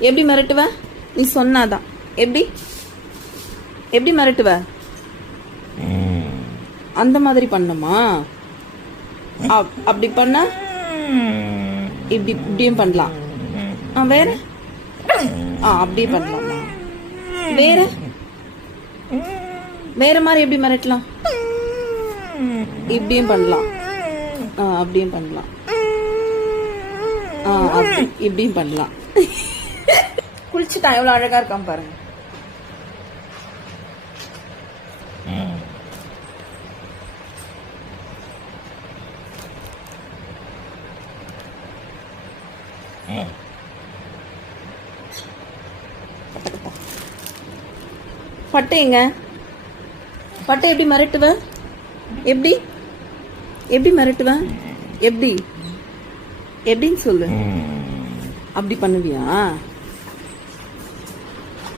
எப்படி மிரட்டுவ? நீ சொன்னாதான். எப்படி? எப்படி மிரட்டுவ? அந்த மாதிரி பண்ணுமா? அப்- அப்படி பண்ண? இப்படி இப்படியும் பண்ணலாம். ஆ வேற? ஆ அப்படியே பண்ணலாமா. வேற? வேற மாதிரி எப்படி மிரட்டலாம்? இப்படியும் பண்ணலாம். ஆ அப்படியும் பண்ணலாம். ஆ அப்படி இப்படியும் பண்ணலாம். குளிச்சுட்டான் எவ்வளவு அழகா இருக்கான் பாருங்க. பட்டை எங்க? பட்டை எப்படி மிரட்டுவ? எப்படி? எப்படி மிரட்டுவ? எப்படி? எப்படின்னு சொல்லு. அப்படி பண்ணுவியா?